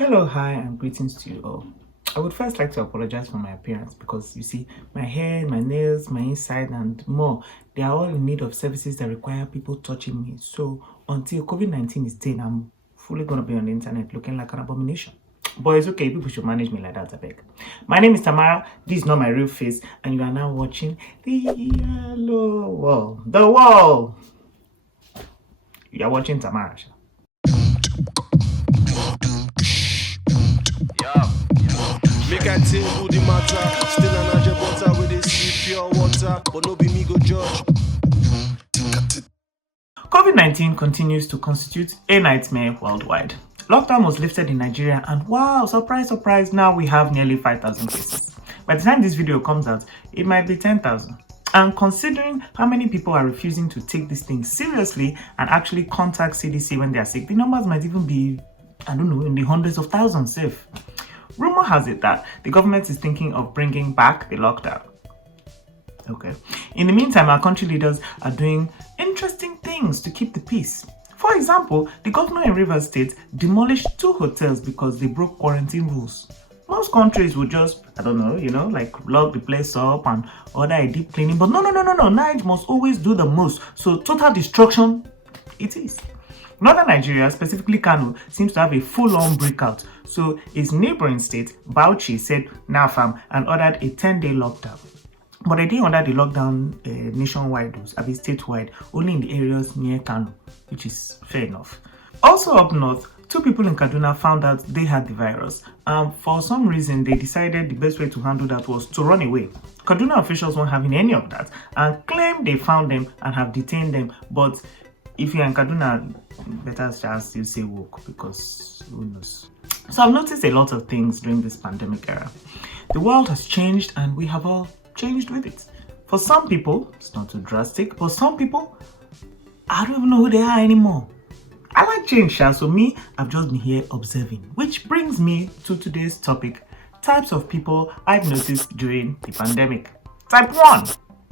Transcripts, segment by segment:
Hello, hi, and greetings to you all. I would first like to apologize for my appearance because you see, my hair, my nails, my inside, and more, they are all in need of services that require people touching me. So, until COVID-19 is done, I'm fully going to be on the internet looking like an abomination. But it's okay, people should manage me like that, I beg. My name is Tamara, this is not my real face, and you are now watching the yellow wall. The wall! You are watching Tamara. Make I tell you the matter. Still an agent butter with this pure water, but no be me go judge. COVID-19 continues to constitute a nightmare worldwide. Lockdown was lifted in Nigeria and wow, surprise, surprise, now we have nearly 5,000 cases. By the time this video comes out, it might be 10,000. And considering how many people are refusing to take this thing seriously and actually contact CDC when they are sick, the numbers might even be, I don't know, in the hundreds of thousands if. Rumor has it that the government is thinking of bringing back the lockdown. Okay. In the meantime, our country leaders are doing interesting things to keep the peace. For example, the governor in Rivers State demolished 2 hotels because they broke quarantine rules. Most countries would just, I don't know, like lock the place up and order a deep cleaning. But no. Nigeria must always do the most. So total destruction, it is. Northern Nigeria, specifically Kano, seems to have a full-on breakout. So its neighboring state, Bauchi, said NAFAM and ordered a 10-day lockdown. But they didn't order the lockdown nationwide, statewide, only in the areas near Kano, which is fair enough. Also up north, 2 people in Kaduna found out they had the virus. For some reason, they decided the best way to handle that was to run away. Kaduna officials weren't having any of that and claimed they found them and have detained them. But if you're in Kaduna, better just you say woke, because who knows. So I've noticed a lot of things during this pandemic era. The world has changed and we have all changed with it. For some people, it's not too drastic, but some people, I don't even know who they are anymore. I like change, so me, I've just been here observing. Which brings me to today's topic, types of people I've noticed during the pandemic. Type 1,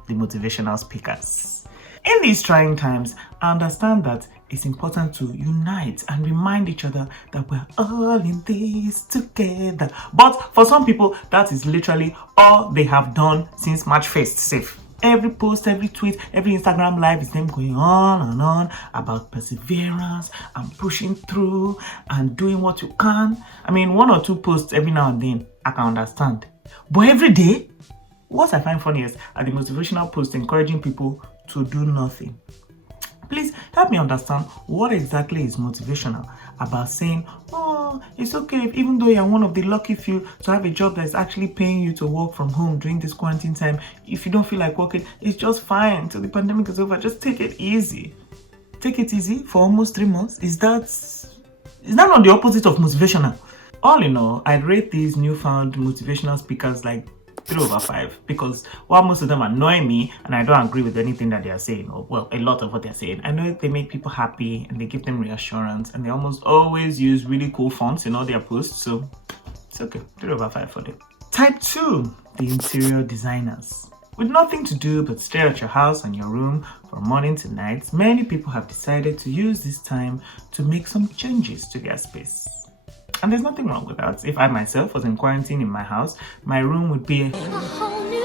the motivational speakers. In these trying times, I understand that it's important to unite and remind each other that we're all in this together. But for some people, that is literally all they have done since March 1st, safe. Every post, every tweet, every Instagram live is them going on and on about perseverance and pushing through and doing what you can. I mean, 1 or 2 posts every now and then, I can understand. But every day, what I find funniest are the motivational posts encouraging people to do nothing. Please help me understand what exactly is motivational about saying, oh, it's okay if, even though you're one of the lucky few to have a job that is actually paying you to work from home during this quarantine time. If you don't feel like working, it's just fine until the pandemic is over. Just take it easy. Take it easy for almost 3 months. Is that not the opposite of motivational? All in all, I'd rate these newfound motivational speakers like 3/5 because while most of them annoy me and I don't agree with anything that they are saying, or well, a lot of what they're saying, I know they make people happy and they give them reassurance and they almost always use really cool fonts in all their posts, so it's okay. 3/5 for them. Type 2, the interior designers. With nothing to do but stare at your house and your room from morning to night, many people have decided to use this time to make some changes to their space. And there's nothing wrong with that. If I myself was in quarantine in my house, my room would be a whole new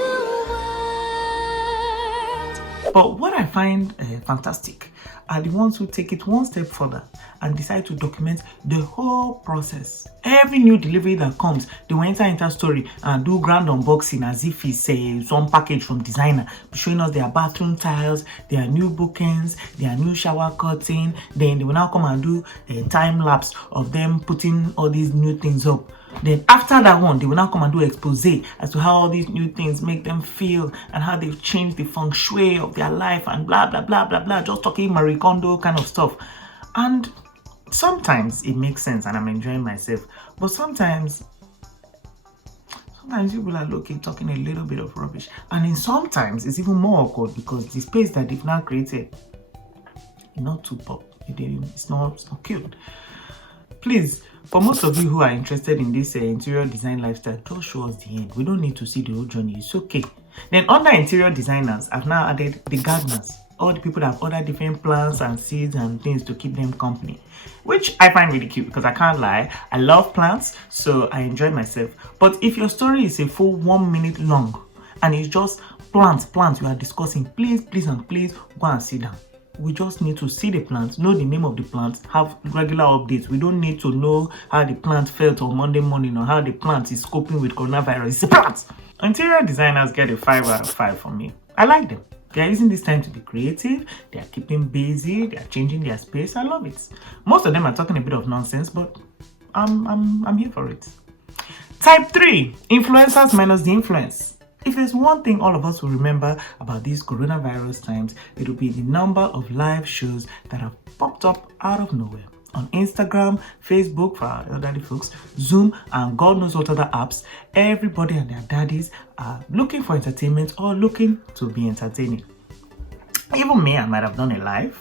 world. But what I find fantastic are the ones who take it one step further and decide to document the whole process. Every new delivery that comes, they will enter Insta story and do grand unboxing as if it's some package from designer, showing us their bathroom tiles, their new bookings, their new shower curtain. Then they will now come and do a time lapse of them putting all these new things up. Then after that one, they will now come and do an expose as to how all these new things make them feel and how they've changed the feng shui of their life and blah, blah, blah, blah, blah. Just talking Marie Kondo kind of stuff. And sometimes it makes sense and I'm enjoying myself. But sometimes people are looking, talking a little bit of rubbish. And in sometimes it's even more awkward because the space that they've now created is not too pop. It's not cute. Please, for most of you who are interested in this interior design lifestyle, just show us the end. We don't need to see the whole journey. It's okay. Then under interior designers, I've now added the gardeners. all the people that have ordered different plants and seeds and things to keep them company, which I find really cute because I can't lie, I love plants, so I enjoy myself. But if your story is a full 1 minute long and it's just plants you are discussing, please and please go and sit down. We just need to see the plant, know the name of the plant, have regular updates. We don't need to know how the plant felt on Monday morning or how the plant is coping with coronavirus. It's a plant. Interior designers get a 5 out of 5 from me. I like them. They are using this time to be creative. They are keeping busy. They are changing their space. I love it. Most of them are talking a bit of nonsense, but I'm here for it. Type 3, influencers minus the influence. If there's one thing all of us will remember about these coronavirus times, it will be the number of live shows that have popped up out of nowhere. On Instagram, Facebook for our elderly folks, Zoom, and God knows what other apps, everybody and their daddies are looking for entertainment or looking to be entertaining. Even me, I might have done a live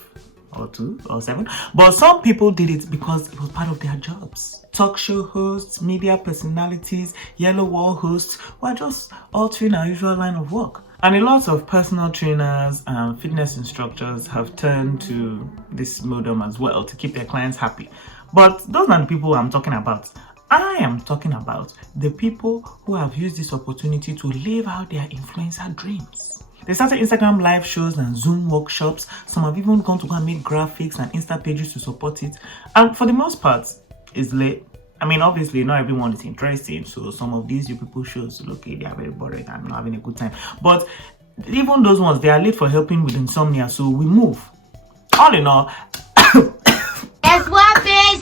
or 2 or 7, but some people did it because it was part of their jobs. Talk show hosts, media personalities, yellow wall hosts were just altering our usual line of work. And a lot of personal trainers and fitness instructors have turned to this modem as well to keep their clients happy. But those are the people I'm talking about. I am talking about the people who have used this opportunity to live out their influencer dreams. They started Instagram live shows and Zoom workshops. Some have even gone to go and make graphics and Insta pages to support it. And for the most part, it's late. I mean, obviously, not everyone is interesting. So some of these you people shows, okay, they are very boring. I'm not having a good time. But even those ones, they are late for helping with insomnia. So we move. All in all, guess what, bitch?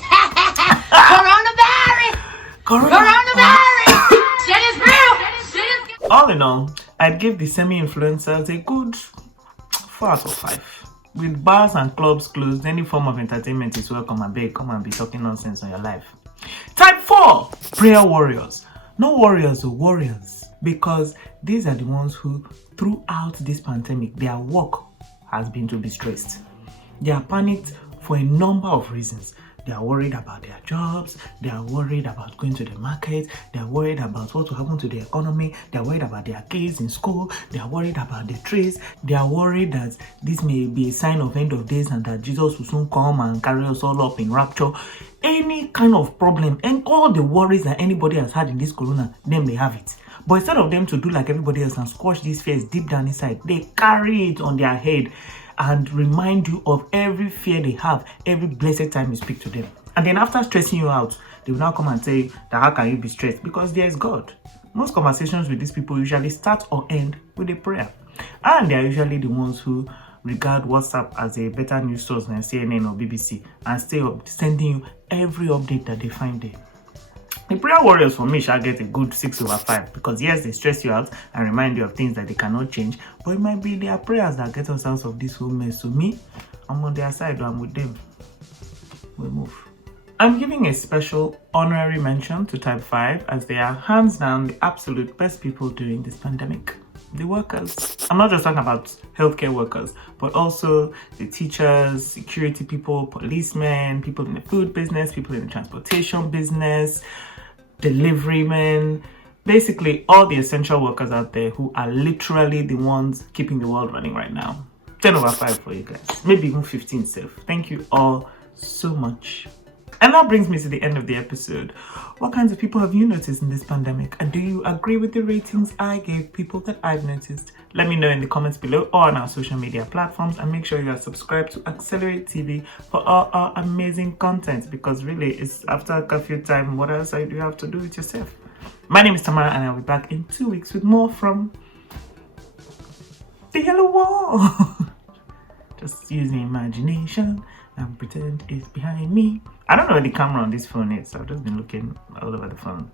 Coronavirus! Shit is real! All in all, I'd give the semi-influencers a good 4 out of 5. With bars and clubs closed, any form of entertainment is welcome. I beg, come and be talking nonsense on your life. Type 4, prayer warriors. No warriors, warriors. Because these are the ones who, throughout this pandemic, their work has been to be stressed. They are panicked for a number of reasons. They are worried about their jobs. They are worried about going to the market. They are worried about what will happen to the economy. They are worried about their kids in school. They are worried about the trees. They are worried that this may be a sign of end of days and that Jesus will soon come and carry us all up in rapture. Any kind of problem and all the worries that anybody has had in this corona, then they have it. But instead of them to do like everybody else and squash these fears deep down inside, they carry it on their head and remind you of every fear they have every blessed time you speak to them. And then after stressing you out, they will now come and say that how can you be stressed? Because there is God. Most conversations with these people usually start or end with a prayer. And they are usually the ones who regard WhatsApp as a better news source than CNN or BBC and stay up sending you every update that they find there. The prayer warriors for me shall get a good 6 over 5 because yes, they stress you out and remind you of things that they cannot change, but it might be their prayers that get us out of this whole mess. So me, I'm on their side, I'm with them. We move. I'm giving a special honorary mention to Type 5 as they are hands down the absolute best people during this pandemic. The workers. I'm not just talking about healthcare workers, but also the teachers, security people, policemen, people in the food business, people in the transportation business, deliverymen, basically all the essential workers out there who are literally the ones keeping the world running right now. 10 over 5 for you guys, maybe even 15 self. Thank you all so much. And that brings me to the end of the episode. What kinds of people have you noticed in this pandemic? And do you agree with the ratings I gave people that I've noticed? Let me know in the comments below or on our social media platforms, and make sure you are subscribed to Accelerate TV for all our amazing content, because really it's after curfew time. What else do you have to do with yourself? My name is Tamara and I'll be back in 2 weeks with more from the yellow wall. Just use the imagination and pretend it's behind me. I don't know where the camera on this phone is, so I've just been looking all over the phone.